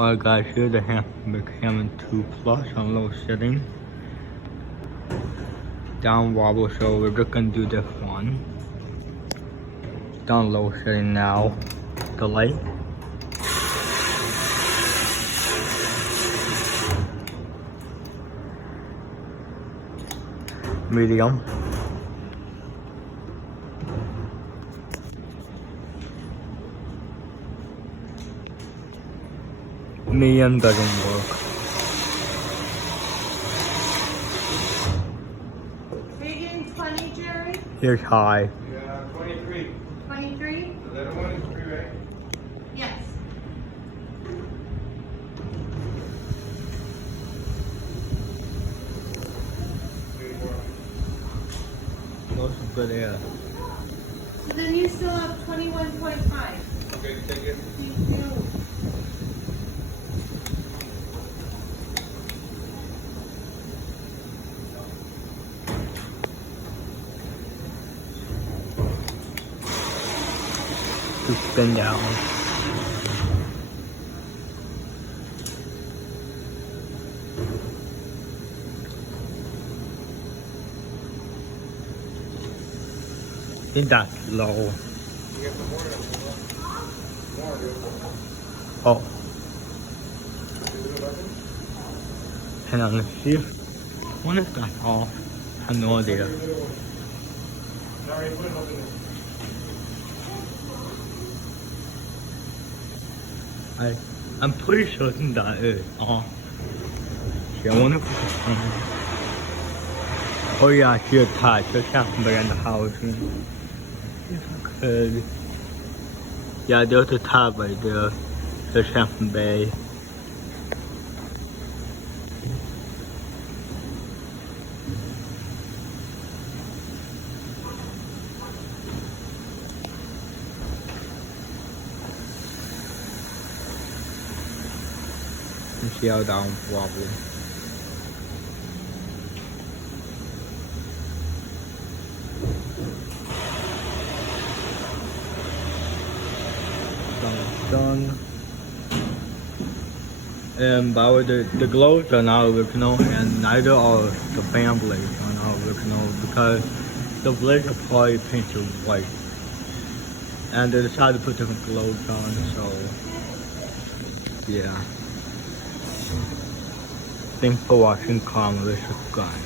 Alright guys, here's the Hampton 2 Plus on low setting. Down wobble, so we're just gonna do this one. Down low setting now. Delay. Medium. Medium doesn't work. Big in 20, Jerry? Here's high. Yeah, 23. 23? The little one is 3, right? Yes. Those are good air. So then you still have 21.5. Okay, take it. Thank you. To spin down. I think that's low. You get some more of them. More, dude. Oh, Do the button. hang on, let's see if when is that off? I have no idea. Your little one. Sorry, put it up in there. I'm pretty certain that is off. See, I wonder if it's on. Oh yeah, I see a tie. Just happened in the housing. If I could. Yeah, there's a tab right there. There's Hampton Bay. And see how down wobbly. Done. And by the way, the gloves are not original, and neither are the fan blades are not original because the blades are probably painted white, and they decided to put different gloves on. So yeah. Thanks for watching. Comment, subscribe.